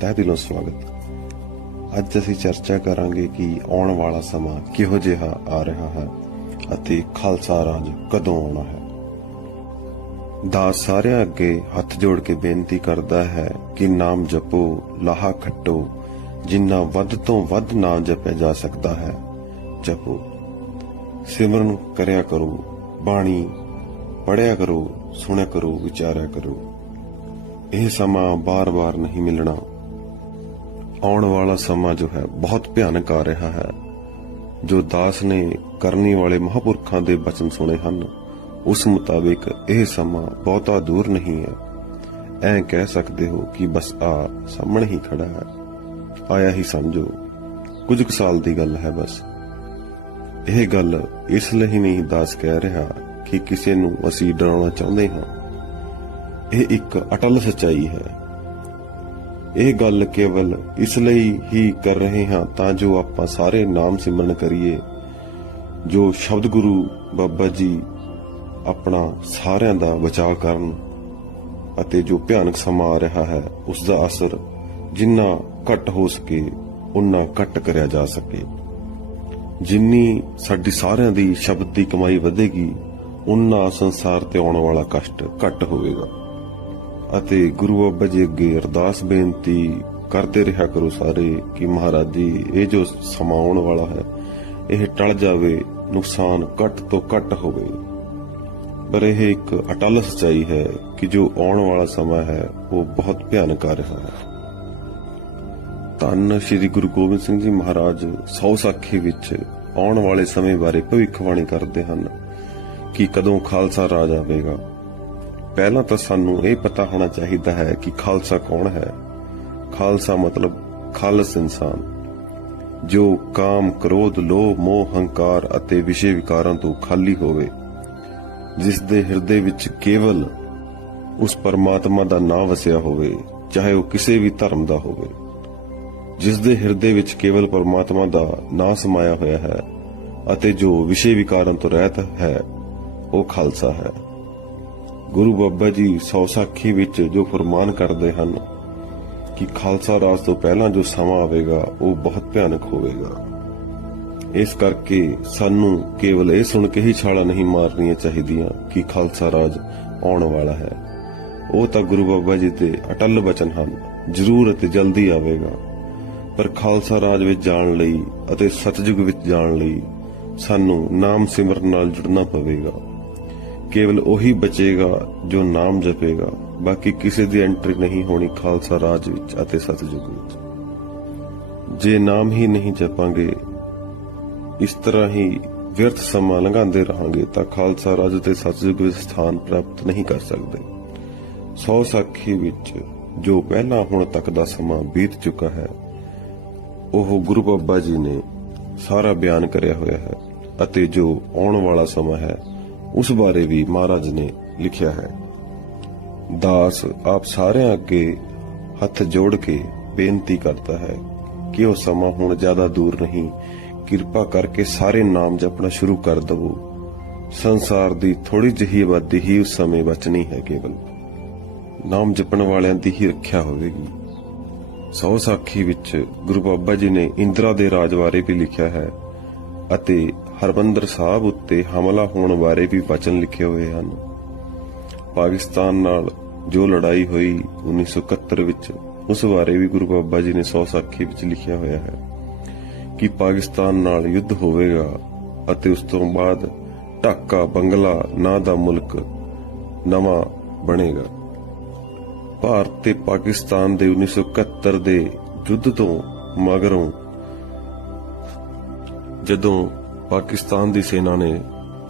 ਤਹਿ ਦਿਲੋਂ ਸਵਾਗਤ। ਅੱਜ ਅਸੀਂ ਚਰਚਾ ਕਰਾਂਗੇ ਕਿ ਆਉਣ ਵਾਲਾ ਸਮਾਂ ਕਿਹੋ ਜਿਹਾ ਆ ਰਿਹਾ ਹੈ ਅਤੇ ਖਾਲਸਾ ਰਾਜ ਕਦੋਂ ਆਉਣਾ ਹੈ। ਦਾਸ ਸਾਰਿਆਂ ਅੱਗੇ ਹੱਥ ਜੋੜ ਕੇ ਬੇਨਤੀ ਕਰਦਾ ਹੈ ਕਿ ਨਾਮ ਜਪੋ, ਲਾਹਾ ਖੱਟੋ, ਜਿੰਨਾ ਵੱਧ ਤੋਂ ਵੱਧ ਨਾਮ ਜਪਿਆ ਜਾ ਸਕਦਾ ਹੈ ਜਪੋ। ਸਿਮਰਨ ਕਰਿਆ ਕਰੋ, ਬਾਣੀ ਪੜਿਆ ਕਰੋ, ਸੁਣਿਆ ਕਰੋ, ਵਿਚਾਰਿਆ ਕਰੋ। ਇਹ ਸਮਾਂ ਬਾਰ-ਬਾਰ ਨਹੀਂ ਮਿਲਣਾ। ਆਉਣ ਵਾਲਾ ਸਮਾਂ ਜੋ ਹੈ ਬਹੁਤ ਭਿਆਨਕ ਆ ਰਿਹਾ ਹੈ। ਜੋ ਦਾਸ ਨੇ ਕਰਨੀ ਵਾਲੇ ਮਹਾਂਪੁਰਖਾਂ ਦੇ ਬਚਨ ਸੁਣੇ ਹਨ, ਉਸ ਮੁਤਾਬਿਕ ਇਹ ਸਮਾਂ ਬਹੁਤਾ ਦੂਰ ਨਹੀਂ ਹੈ। ਐਂ ਕਹਿ ਸਕਦੇ ਹੋ ਕਿ ਬਸ ਆ ਸਾਹਮਣੇ ਹੀ ਖੜਾ ਹੈ, ਆਇਆ ਹੀ ਸਮਝੋ। ਕੁਝ ਕੁ ਸਾਲ ਦੀ ਗੱਲ ਹੈ ਬਸ। ਇਹ ਗੱਲ ਇਸ ਲਈ ਨਹੀਂ ਦਾਸ ਕਹਿ ਰਿਹਾ ਕਿ ਕਿਸੇ ਨੂੰ ਅਸੀਂ ਡਰਾਉਣਾ ਚਾਹੁੰਦੇ ਹਾਂ। ਇਹ ਇੱਕ ਅਟਲ ਸੱਚਾਈ ਹੈ। ਇਹ ਗੱਲ ਕੇਵਲ ਇਸ ਲਈ ਹੀ ਕਰ ਰਹੇ ਹਾਂ ਤਾਂ ਜੋ ਆਪਾਂ ਸਾਰੇ ਨਾਮ ਸਿਮਰਨ ਕਰੀਏ। ਜੋ ਸ਼ਬਦ ਗੁਰੂ ਬਾਬਾ ਜੀ ਆਪਣਾ ਸਾਰਿਆਂ ਦਾ ਬਚਾਅ ਕਰਨ ਅਤੇ ਜੋ ਭਿਆਨਕ ਸਮਾਂ ਆ ਰਿਹਾ ਹੈ ਉਸ ਦਾ ਅਸਰ ਜਿੰਨਾ ਘੱਟ ਹੋ ਸਕੇ ਉਨਾ ਘੱਟ ਕਰਿਆ ਜਾ ਸਕੇ। ਜਿੰਨੀ ਸਾਡੀ ਸਾਰਿਆਂ ਦੀ ਸ਼ਬਦ ਦੀ ਕਮਾਈ ਵਧੇਗੀ, ਉਨਾ ਸੰਸਾਰ ਤੇ ਆਉਣ ਵਾਲਾ ਕਸ਼ਟ ਘੱਟ ਹੋਵੇਗਾ। ਅਤੇ ਗੁਰੂ ਬਾਬਾ ਜੀ ਅੱਗੇ ਅਰਦਾਸ ਬੇਨਤੀ ਕਰਦੇ ਰਿਹਾ ਕਰੋ ਸਾਰੇ ਕਿ ਮਹਾਰਾਜ ਜੀ, ਇਹ ਜੋ ਸਮਾਂ ਆਉਣ ਵਾਲਾ ਹੈ ਇਹ ਟਲ ਜਾਵੇ, ਨੁਕਸਾਨ ਘੱਟ ਤੋਂ ਘੱਟ ਹੋਵੇ। ਪਰ ਇਹ ਇੱਕ ਅਟਲ ਸੱਚਾਈ ਹੈ ਕਿ ਜੋ ਆਉਣ ਵਾਲਾ ਸਮਾਂ ਹੈ ਉਹ ਬਹੁਤ ਭਿਆਨਕ ਆ ਰਿਹਾ ਹੈ। ਧੰਨ ਸ਼੍ਰੀ ਗੁਰੂ ਗੋਬਿੰਦ ਸਿੰਘ ਜੀ ਮਹਾਰਾਜ ਸੌ ਸਾਖੀ ਵਿੱਚ ਆਉਣ ਵਾਲੇ ਸਮੇਂ ਬਾਰੇ ਭਵਿੱਖਬਾਣੀ ਕਰਦੇ ਹਨ ਕਿ ਕਦੋਂ ਖਾਲਸਾ ਰਾਜ ਆਵੇਗਾ। ਪਹਿਲਾਂ ਤਾਂ ਸਾਨੂੰ ਇਹ ਪਤਾ ਹੋਣਾ ਚਾਹੀਦਾ ਹੈ ਕਿ ਖਾਲਸਾ ਕੌਣ ਹੈ। ਖਾਲਸਾ ਮਤਲਬ ਖਾਲਸ ਇਨਸਾਨ, ਜੋ ਕਾਮ, ਕ੍ਰੋਧ, ਲੋਭ, ਮੋਹ, ਹੰਕਾਰ ਅਤੇ ਵਿਸ਼ੇ ਵਿਕਾਰਾਂ ਤੋਂ ਖਾਲੀ ਹੋਵੇ, ਜਿਸ ਦੇ ਹਿਰਦੇ ਵਿੱਚ ਕੇਵਲ ਉਸ ਪਰਮਾਤਮਾ ਦਾ ਨਾਮ ਵਸਿਆ ਹੋਵੇ, ਚਾਹੇ ਉਹ ਕਿਸੇ ਵੀ ਧਰਮ ਦਾ ਹੋਵੇ। ਜਿਸ ਦੇ ਹਿਰਦੇ ਵਿੱਚ ਕੇਵਲ ਪਰਮਾਤਮਾ ਦਾ ਨਾਮ ਸਮਾਇਆ ਹੋਇਆ ਹੈ ਅਤੇ ਜੋ ਵਿਸ਼ੇ ਵਿਕਾਰਾਂ ਤੋਂ ਰਹਿਤ ਹੈ, ਉਹ ਖਾਲਸਾ ਹੈ। ਗੁਰੂ ਬਾਬਾ ਜੀ ਸੌ ਸਾਖੀ ਵਿੱਚ ਜੋ ਫਰਮਾਨ ਕਰਦੇ ਹਨ ਕਿ ਖਾਲਸਾ ਰਾਜ ਤੋਂ ਪਹਿਲਾਂ ਜੋ ਸਮਾਂ ਆਵੇਗਾ ਉਹ ਬਹੁਤ ਭਿਆਨਕ ਹੋਵੇਗਾ। ਇਸ ਕਰਕੇ ਸਾਨੂੰ ਕੇਵਲ ਇਹ ਸੁਣ ਕੇ ਹੀ ਛਾਲਾਂ ਨਹੀਂ ਮਾਰਨੀਆਂ ਚਾਹੀਦੀਆਂ ਕਿ ਖਾਲਸਾ ਰਾਜ ਆਉਣ ਵਾਲਾ ਹੈ। ਉਹ ਤਾਂ ਗੁਰੂ ਬਾਬਾ ਜੀ ਦੇ ਅਟੱਲ ਬਚਨ ਹਨ, ਜ਼ਰੂਰ ਅਤੇ ਜਲਦੀ ਆਵੇਗਾ। ਪਰ ਖਾਲਸਾ ਰਾਜ ਵਿੱਚ ਜਾਣ ਲਈ ਅਤੇ ਸਤਿਯੁਗ ਵਿੱਚ ਜਾਣ ਲਈ ਸਾਨੂੰ ਨਾਮ ਸਿਮਰਨ ਨਾਲ ਜੁੜਨਾ ਪਵੇਗਾ। ਕੇਵਲ ਉਹੀ ਬਚੇਗਾ ਜੋ ਨਾਮ ਜਪੇਗਾ। ਬਾਕੀ ਕਿਸੇ ਦੀ ਐਂਟਰੀ ਨਹੀਂ ਹੋਣੀ ਖਾਲਸਾ ਰਾਜ ਵਿੱਚ ਅਤੇ ਸਤਿਯੁਗ ਵਿੱਚ। ਜੇ ਨਾਮ ਹੀ ਨਹੀਂ ਜਪਾਂਗੇ, ਇਸ ਤਰ੍ਹਾਂ ਹੀ ਵਿਅਰਥ ਸਮਾਂ ਲੰਘਾਉਂਦੇ ਰਹਾਂਗੇ ਤਾਂ ਖਾਲਸਾ ਰਾਜ ਤੇ ਸਤਿਯੁਗ ਵਿੱਚ ਸਥਾਨ ਪ੍ਰਾਪਤ ਨਹੀਂ ਕਰ ਸਕਦੇ। ਸੌ ਸਾਖੀ ਵਿੱਚ ਜੋ ਪਹਿਲਾਂ ਹੁਣ ਤੱਕ ਦਾ ਸਮਾਂ ਬੀਤ ਚੁੱਕਾ ਹੈ, ਉਹ ਗੁਰੂ ਬਾਬਾ ਜੀ ਨੇ ਸਾਰਾ ਬਿਆਨ ਕਰਿਆ ਹੋਇਆ ਹੈ ਅਤੇ ਜੋ ਆਉਣ ਵਾਲਾ ਸਮਾਂ ਹੈ ਉਸ ਬਾਰੇ ਵੀ ਮਹਾਰਾਜ ਨੇ ਲਿਖਿਆ ਹੈ। ਦਾਸ ਆਪ ਸਾਰਿਆਂ ਅੱਗੇ ਹੱਥ ਜੋੜ ਕੇ ਬੇਨਤੀ ਕਰਦਾ ਹੈ ਕਿ ਉਹ ਸਮਾਂ ਹੁਣ ਜ਼ਿਆਦਾ ਦੂਰ ਨਹੀਂ। ਕਿਰਪਾ ਕਰਕੇ ਸਾਰੇ ਨਾਮ ਜਪਣਾ ਸ਼ੁਰੂ ਕਰ ਦਵੋ। ਸੰਸਾਰ ਦੀ ਥੋੜੀ ਜਿਹੀ ਆਬਾਦੀ ਹੀ ਉਸ ਸਮੇਂ ਬਚਣੀ ਹੈ। ਕੇਵਲ ਨਾਮ ਜਪਣ ਵਾਲਿਆਂ ਦੀ ਹੀ ਰੱਖਿਆ ਹੋਵੇਗੀ। ਸੌ ਸਾਖੀ ਵਿੱਚ ਗੁਰੂ ਬਾਬਾ ਜੀ ਨੇ ਇੰਦਰਾ ਦੇ ਰਾਜ ਬਾਰੇ ਵੀ ਲਿਖਿਆ ਹੈ ਅਤੇ ਹਰਮੰਦਰ ਸਾਹਿਬ ਉੱਤੇ ਹਮਲਾ ਹੋਣ ਬਾਰੇ ਵੀ ਵਚਨ ਲਿਖੇ ਹੋਏ ਹਨ। ਪਾਕਿਸਤਾਨ ਨਾਲ ਜੋ ਲੜਾਈ ਹੋਈ 1971 ਵਿੱਚ, ਉਸ ਬਾਰੇ ਵੀ ਗੁਰੂ ਬਾਬਾ ਜੀ ਨੇ ਸੌ ਸਾਖੀ ਵਿੱਚ ਲਿਖਿਆ ਹੋਇਆ ਹੈ ਕਿ ਪਾਕਿਸਤਾਨ ਨਾਲ ਯੁੱਧ ਹੋਵੇਗਾ ਅਤੇ ਉਸ ਤੋਂ ਬਾਅਦ ਢਾਕਾ ਬੰਗਲਾ ਨਾਂ ਦਾ ਮੁਲਕ ਨਵਾਂ ਬਣੇਗਾ। ਭਾਰਤ ਤੇ ਪਾਕਿਸਤਾਨ ਦੇ 1971 ਦੇ ਯੁੱਧ ਤੋਂ ਮਗਰੋਂ ਜਦੋਂ ਪਾਕਿਸਤਾਨ ਦੀ ਸੈਨਾ ਨੇ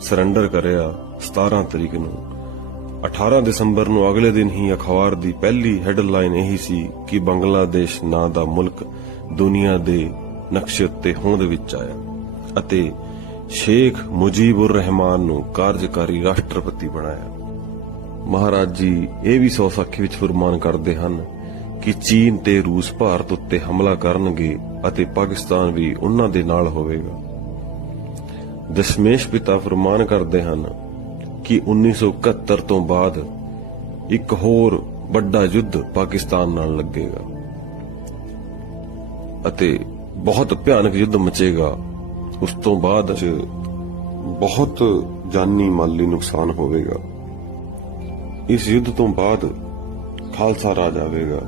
ਸਰੈਂਡਰ ਕਰਿਆ 17 ਤਰੀਕ ਨੂੰ, 18 ਦਸੰਬਰ ਨੂੰ ਅਗਲੇ ਦਿਨ ਹੀ ਅਖਬਾਰ ਦੀ ਪਹਿਲੀ ਹੈਡਲਾਈਨ ਇਹੀ ਸੀ ਕਿ ਬੰਗਲਾਦੇਸ਼ ਨਾਂ ਦਾ ਮੁਲਕ ਦੁਨੀਆ ਦੇ ਨਕਸ਼ੇ ਉੱਤੇ ਹੋਂਦ ਵਿੱਚ ਆਇਆ ਅਤੇ ਸ਼ੇਖ ਮੁਜੀਬੁਰ ਰਹਿਮਾਨ ਨੂੰ ਕਾਰਜਕਾਰੀ ਰਾਸ਼ਟਰਪਤੀ ਬਣਾਇਆ। ਮਹਾਰਾਜ ਜੀ ਇਹ ਵੀ ਸੌ ਸਾਖੀ ਵਿੱਚ ਫਰਮਾਨ ਕਰਦੇ ਹਨ ਕਿ ਚੀਨ ਤੇ ਰੂਸ ਭਾਰਤ ਉੱਤੇ ਹਮਲਾ ਕਰਨਗੇ ਅਤੇ ਪਾਕਿਸਤਾਨ ਵੀ ਉਹਨਾਂ ਦੇ ਨਾਲ ਹੋਵੇਗਾ। ਦਸ਼ਮੇਸ਼ ਪਿਤਾ ਫਰਮਾਨ ਕਰਦੇ ਹਨ ਕਿ 1971 ਤੋਂ ਬਾਅਦ ਇੱਕ ਹੋਰ ਵੱਡਾ ਯੁੱਧ ਪਾਕਿਸਤਾਨ ਨਾਲ ਲੱਗੇਗਾ। ਅਤੇ ਬਹੁਤ ਭਿਆਨਕ ਯੁੱਧ ਮਚੇਗਾ। ਉਸ ਤੋਂ ਬਾਅਦ ਬਹੁਤ ਜਾਨੀ ਮਾਲੀ ਨੁਕਸਾਨ ਹੋਵੇਗਾ। ਇਸ ਯੁੱਧ ਤੋਂ ਬਾਅਦ ਖਾਲਸਾ ਰਾਜ ਆਵੇਗਾ।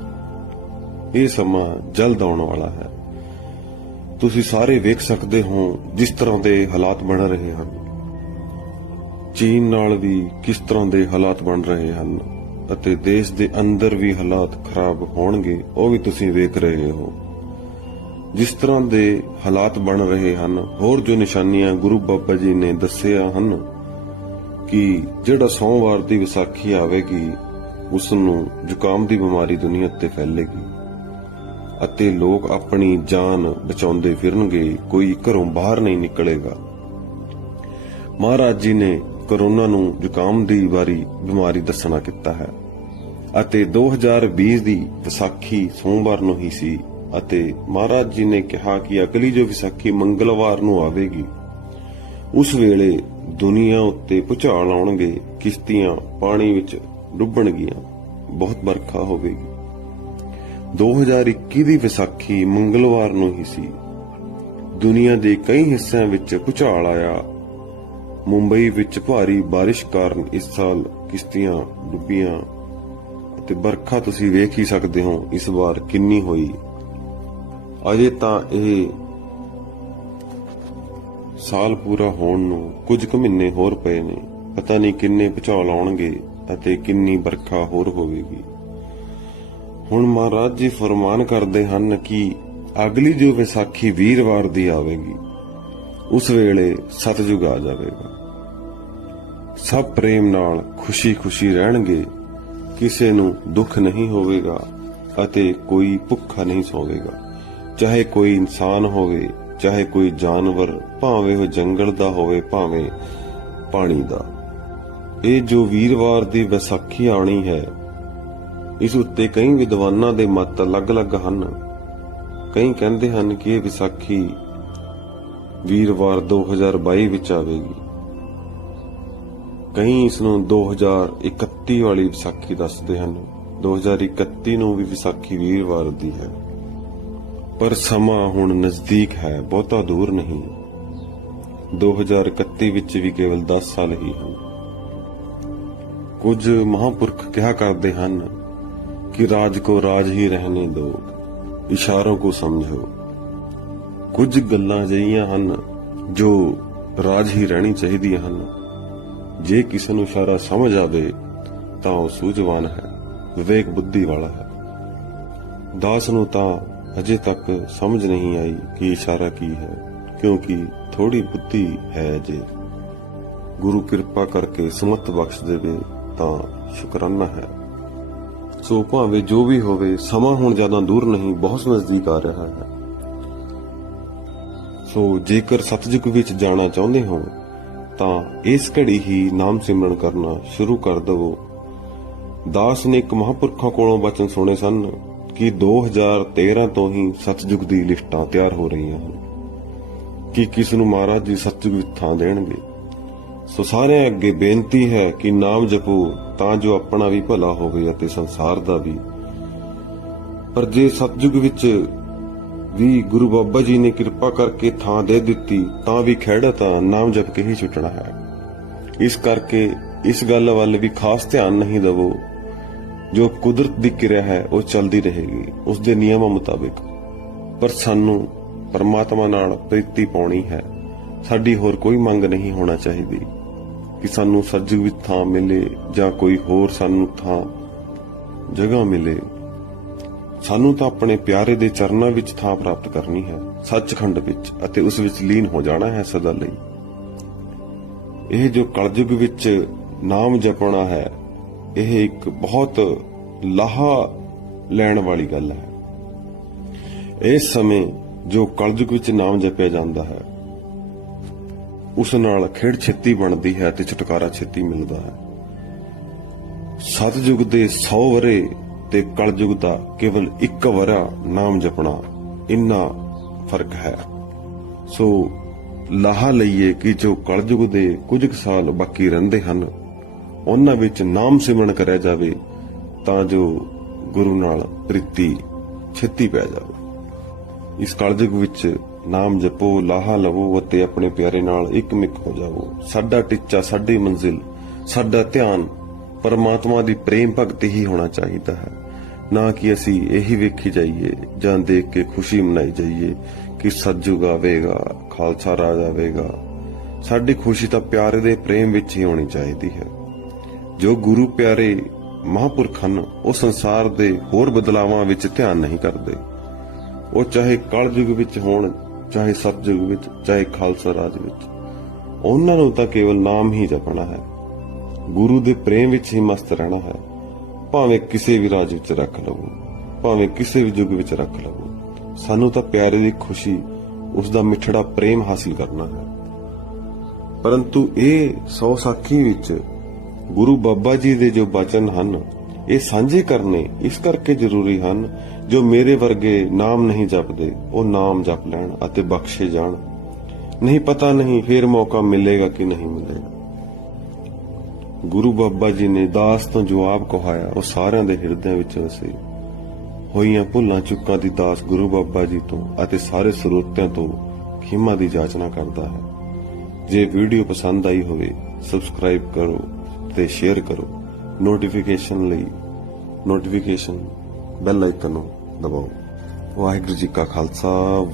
ਇਹ ਸਮਾਂ ਜਲਦ ਆਉਣ ਵਾਲਾ ਹੈ। ਤੁਸੀਂ ਸਾਰੇ ਵੇਖ ਸਕਦੇ ਹੋ ਜਿਸ ਤਰ੍ਹਾਂ ਦੇ ਹਾਲਾਤ ਬਣ ਰਹੇ ਹਨ। ਚੀਨ ਨਾਲ ਵੀ ਕਿਸ ਤਰ੍ਹਾਂ ਦੇ ਹਾਲਾਤ ਬਣ ਰਹੇ ਹਨ ਅਤੇ ਦੇਸ਼ ਦੇ ਅੰਦਰ ਵੀ ਹਾਲਾਤ ਖਰਾਬ ਹੋਣਗੇ, ਉਹ ਵੀ ਤੁਸੀਂ ਵੇਖ ਰਹੇ ਹੋ। ਜਿਸ ਤਰ੍ਹਾਂ ਦੇ ਹਾਲਾਤ ਬਣ ਰਹੇ ਹਨ, ਹੋਰ ਜੋ ਨਿਸ਼ਾਨੀਆਂ ਗੁਰੂ ਬਾਬਾ ਜੀ ਨੇ ਦੱਸਿਆ ਹਨ ਕਿ ਜਿਹੜਾ ਸੋਮਵਾਰ ਦੀ ਵਿਸਾਖੀ ਆਵੇਗੀ ਉਸ ਨੂੰ ਜ਼ੁਕਾਮ ਦੀ ਬਿਮਾਰੀ ਦੁਨੀਆ ਤੇ ਫੈਲੇਗੀ ਅਤੇ ਲੋਕ ਆਪਣੀ ਜਾਨ ਬਚਾਉਂਦੇ ਫਿਰਨਗੇ, ਕੋਈ ਘਰੋਂ ਬਾਹਰ ਨਹੀਂ ਨਿਕਲੇਗਾ। ਮਹਾਰਾਜ ਜੀ ਨੇ ਕਰੋਨਾ ਨੂੰ ਜ਼ੁਕਾਮ ਦੀ ਬਿਮਾਰੀ ਦੱਸਣਾ ਕੀਤਾ ਹੈ ਅਤੇ 2020 ਦੀ ਵਿਸਾਖੀ ਸੋਮਵਾਰ ਨੂੰ ਹੀ ਸੀ ਅਤੇ ਮਹਾਰਾਜ ਜੀ ਨੇ ਕਿਹਾ ਕਿ ਅਗਲੀ ਜੋ ਵਿਸਾਖੀ ਮੰਗਲਵਾਰ ਨੂੰ ਆਵੇਗੀ, ਉਸ ਵੇਲੇ ਦੁਨੀਆ ਉੱਤੇ ਭੁਚਾਲ ਆਉਣਗੇ, ਕਿਸ਼ਤੀਆਂ ਪਾਣੀ ਵਿੱਚ ਡੁੱਬਣਗੀਆਂ, ਬਹੁਤ ਵਰਖਾ ਹੋਵੇਗੀ। 2021 ਦੀ ਵਿਸਾਖੀ ਮੰਗਲਵਾਰ ਨੂੰ ਹੀ ਸੀ। ਦੁਨੀਆ ਦੇ ਕਈ ਹਿੱਸਿਆਂ ਵਿੱਚ ਭੁਚਾਲ ਆਇਆ। ਮੁੰਬਈ ਵਿੱਚ ਭਾਰੀ ਬਾਰਿਸ਼ ਕਾਰਨ ਇਸ ਸਾਲ ਕਿਸ਼ਤੀਆਂ ਡੁੱਬੀਆਂ ਅਤੇ ਵਰਖਾ ਤੁਸੀਂ ਵੇਖ ਹੀ ਸਕਦੇ ਹੋ ਇਸ ਵਾਰ ਕਿੰਨੀ ਹੋਈ। ਅਜੇ ਤਾਂ ਇਹ ਸਾਲ ਪੂਰਾ ਹੋਣ ਨੂੰ ਕੁਝ ਕੁ ਮਹੀਨੇ ਹੋਰ ਪਏ ਨੇ। ਪਤਾ ਨਹੀਂ ਕਿੰਨੇ ਭੁਚਾਲ ਆਉਣਗੇ ਅਤੇ ਕਿੰਨੀ ਵਰਖਾ ਹੋਰ ਹੋਵੇਗੀ। ਹੁਣ ਮਹਾਰਾਜ ਜੀ ਫਰਮਾਨ ਕਰਦੇ ਹਨ ਕਿ ਅਗਲੀ ਜੋ ਵਿਸਾਖੀ ਵੀਰਵਾਰ ਦੀ ਆਵੇਗੀ, ਉਸ ਵੇਲੇ ਸਤਜੁਗ ਆ ਜਾਵੇਗਾ। ਸਭ ਪ੍ਰੇਮ ਨਾਲ ਖੁਸ਼ੀ-ਖੁਸ਼ੀ ਰਹਿਣਗੇ, ਕਿਸੇ ਨੂੰ ਦੁੱਖ ਨਹੀਂ ਹੋਵੇਗਾ ਅਤੇ ਕੋਈ ਭੁੱਖਾ ਨਹੀਂ ਸੋਵੇਗਾ। ਚਾਹੇ ਕੋਈ ਇਨਸਾਨ ਹੋਵੇ, ਚਾਹੇ ਕੋਈ ਜਾਨਵਰ, ਭਾਵੇਂ ਉਹ ਜੰਗਲ ਦਾ ਹੋਵੇ, ਭਾਵੇਂ ਪਾਣੀ ਦਾ। ਇਹ ਜੋ ਵੀਰਵਾਰ ਦੀ ਵਿਸਾਖੀ ਆਣੀ ਹੈ, ਇਸ ਉੱਤੇ ਕਈ ਵਿਦਵਾਨਾਂ ਦੇ ਮਤ ਅਲੱਗ-ਅਲੱਗ ਹਨ। ਕਈ ਕਹਿੰਦੇ ਹਨ ਕਿ ਇਹ ਵਿਸਾਖੀ ਵੀਰਵਾਰ 2022 ਵਿੱਚ ਆਵੇਗੀ। ਕਈ ਇਸ ਨੂੰ 2031 ਵਾਲੀ ਵਿਸਾਖੀ ਦੱਸਦੇ ਹਨ। 2031 ਨੂੰ ਵੀ ਵਿਸਾਖੀ ਵੀਰਵਾਰ ਦੀ ਹੈ, ਪਰ ਸਮਾਂ ਹੁਣ ਨਜ਼ਦੀਕ ਹੈ, ਬਹੁਤਾ ਦੂਰ ਨਹੀਂ। 2031 ਵਿੱਚ ਵੀ ਕੇਵਲ 10 ਸਾਲ ਹੀ ਹਨ। ਕੁਝ ਮਹਾਂਪੁਰਖ ਕਿਹਾ ਕਰਦੇ ਹਨ कि राज को राज ही रहने दो, इशारों को समझो। कुछ गल्लां अजिहियां हन जो राज ही रहनी चाहिदियां हन। जे किसी नूं इशारा समझ आवे तां ओह सूझवान है, विवेक बुद्धि वाला है। दास नूं तां अजे तक समझ नहीं आई कि इशारा की है, क्योंकि थोड़ी बुद्धि है अजे। गुरु किरपा करके समत बख्श देवे तां शुकराना है। सो भावे जो भी होवे, समा हुण ज्यादा दूर नहीं, बहुत नजदीक आ रहा है। सो जेकर सतयुग विच जाना चाहुंदे हो तां इस घड़ी ही नाम सिमरन करना शुरू कर दवो। दास ने एक महापुरखों कोलों वचन सुने सन कि 2013 तो ही सतयुग दी लिस्टां तैयार हो रही हैं कि किस नूं महाराज जी सतयुग विच थां देणगे। सो सारे अगे बेनती है कि नाम जपो ਤਾਂ ਜੋ ਆਪਣਾ ਵੀ ਭਲਾ ਹੋਵੇ ਅਤੇ ਸੰਸਾਰ ਦਾ ਵੀ। ਪਰ ਜੇ ਸਤਜੁਗ ਵਿੱਚ ਵੀ ਗੁਰੂ ਬਾਬਾ ਜੀ ਨੇ ਕਿਰਪਾ ਕਰਕੇ ਥਾਂ ਦੇ ਦਿੱਤੀ ਤਾਂ ਵੀ ਖਹਿੜਾ ਤਾਂ ਨਾਮ ਜਪ ਕੇ ਹੀ ਛੁੱਟਣਾ ਹੈ। ਇਸ ਕਰਕੇ ਇਸ ਗੱਲ ਵੱਲ ਵੀ ਖਾਸ ਧਿਆਨ ਨਹੀਂ ਦੇਵੋ। ਜੋ ਕੁਦਰਤ ਦੀ ਕਿਰਿਆ ਹੈ ਉਹ ਚੱਲਦੀ ਰਹੇਗੀ ਉਸ ਦੇ ਨਿਯਮਾਂ ਮੁਤਾਬਿਕ, ਪਰ ਸਾਨੂੰ ਪਰਮਾਤਮਾ ਨਾਲ ਪ੍ਰੀਤੀ ਪਾਉਣੀ ਹੈ। ਸਾਡੀ ਹੋਰ ਕੋਈ ਮੰਗ ਨਹੀਂ ਹੋਣਾ ਚਾਹੀਦੀ कि सानू सतयुग विच थां मिले जां कोई होर सानू थां जगह मिले। सानू तां अपने प्यारे दे चरनां विच थां प्राप्त करनी है, सचखंड विच, अते उस विच लीन हो जाना है सदा लई। यह जो कलयुग विच नाम जपना है, यह एक बहुत लाहा लैण वाली गल है। इस समय जो कलयुग विच नाम जपिया जांदा है उस नाल खेड़ छेती बनती है ते छुटकारा छेती मिलता है। सतयुग दे 100 वरे ते कलयुग दा केवल 1 वरा नाम जपना, इन्ना फर्क है। सो लाहा लईए कि जो कलयुग दे कुछ साल बाकी रहिंदे हन उन्हां विच नाम सिमरन करिया जावे तां जो गुरु नाल प्रीति छेती पै जावे। ਇਸ ਕਲਯੁਗ ਵਿੱਚ ਨਾਮ ਜਪੋ, ਲਾਹਾ ਲਵੋ ਅਤੇ ਆਪਣੇ ਪਿਆਰੇ ਨਾਲ ਇੱਕਮਿਕ ਹੋ ਜਾਵੋ। ਸਾਡਾ ਟੀਚਾ, ਸਾਡੀ ਮੰਜ਼ਿਲ, ਸਾਡਾ ਧਿਆਨ ਪਰਮਾਤਮਾ ਦੀ ਪ੍ਰੇਮ ਭਗਤੀ ਹੀ ਹੋਣਾ ਚਾਹੀਦਾ ਹੈ, ਨਾ ਕਿ ਅਸੀਂ ਇਹੀ ਵੇਖੀ ਜਾਈਏ ਜਾਂ ਦੇਖ ਕੇ ਖੁਸ਼ੀ ਮਨਾਈ ਜਾਈਏ ਕਿ ਸਤਿਯੁਗ ਆਵੇਗਾ, ਖਾਲਸਾ ਰਾਜ ਆਵੇਗਾ। ਸਾਡੀ ਖੁਸ਼ੀ ਤਾਂ ਪਿਆਰੇ ਦੇ ਪ੍ਰੇਮ ਵਿੱਚ ਹੀ ਹੋਣੀ ਚਾਹੀਦੀ ਹੈ। ਜੋ ਗੁਰੂ ਪਿਆਰੇ ਮਹਾਂਪੁਰਖ ਹਨ, ਉਹ ਸੰਸਾਰ ਦੇ ਹੋਰ ਬਦਲਾਵਾਂ ਵਿੱਚ ਧਿਆਨ ਨਹੀਂ ਕਰਦੇ। ਉਹ ਚਾਹੇ ਕਲਯੁਗ ਵਿੱਚ ਹੋਣ, ਚਾਹੇ ਸਤਿਯੁਗ ਵਿੱਚ, ਚਾਹੇ ਖਾਲਸਾ ਰਾਜ ਵਿੱਚ, ਉਹਨਾਂ ਨੂੰ ਤਾਂ ਕੇਵਲ ਨਾਮ ਹੀ ਜਪਣਾ ਹੈ, ਗੁਰੂ ਦੇ ਪ੍ਰੇਮ ਵਿੱਚ ਹੀ ਮਸਤ ਰਹਿਣਾ ਹੈ। ਭਾਵੇਂ ਕਿਸੇ ਵੀ ਰਾਜ ਵਿੱਚ ਰੱਖ ਲਵੋ, ਭਾਵੇਂ ਕਿਸੇ ਵੀ ਯੁੱਗ ਵਿੱਚ ਰੱਖ ਲਵੋ, ਸਾਨੂੰ ਤਾਂ ਪਿਆਰੇ ਦੀ ਖੁਸ਼ੀ, ਉਸ ਦਾ ਮਿੱਠੜਾ ਪ੍ਰੇਮ ਹਾਸਿਲ ਕਰਨਾ ਹੈ। ਪਰੰਤੂ ਇਹ ਸੌ ਸਾਖੀ ਵਿੱਚ ਗੁਰੂ ਬਾਬਾ ਜੀ ਦੇ ਜੋ ਬਚਨ ਹਨ, ਇਹ ਸਾਂਝੇ ਕਰਨੇ ਇਸ ਕਰਕੇ ਜ਼ਰੂਰੀ ਹਨ, ਜੋ ਮੇਰੇ ਵਰਗੇ ਨਾਮ ਨਹੀਂ ਜਪਦੇ ਉਹ ਨਾਮ ਜਪ ਲੈਣ ਅਤੇ ਬਖਸ਼ੇ ਜਾਣ। ਨਹੀਂ, ਪਤਾ ਨਹੀਂ ਫੇਰ ਮੌਕਾ ਮਿਲੇਗਾ ਕਿ ਨਹੀਂ ਮਿਲੇਗਾ। ਗੁਰੂ ਬਾਬਾ ਜੀ ਨੇ ਦਾਸ ਤੋਂ ਜਵਾਬ ਕਹਾਇਆ, ਉਹ ਸਾਰਿਆਂ ਦੇ ਹਿਰਦਿਆਂ ਵਿੱਚ ਵਸੇ। ਹੋਈਆਂ ਭੁੱਲਾਂ ਚੁੱਕਾਂ ਦੀ ਦਾਸ ਗੁਰੂ ਬਾਬਾ ਜੀ ਤੋਂ ਅਤੇ ਸਾਰੇ ਸਰੋਤਿਆਂ ਤੋਂ ਖਿਮਾ ਦੀ ਜਾਚਨਾ ਕਰਦਾ ਹੈ। ਜੇ ਵੀਡੀਓ ਪਸੰਦ ਆਈ ਹੋਵੇ, ਸਬਸਕ੍ਰਾਈਬ ਕਰੋ ਤੇ ਸ਼ੇਅਰ ਕਰੋ। ਨੋਟੀਫਿਕੇਸ਼ਨ ਲਈ ਨੋਟੀਫਿਕੇਸ਼ਨ ਬੈਲ ਆਈਕਨ ਨੂੰ ਦਬਾਓ। ਵਾਹਿਗੁਰੂ ਜੀ ਕਾ ਖਾਲਸਾ,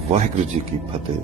ਵਾਹਿਗੁਰੂ ਜੀ ਕੀ ਫਤਿਹ।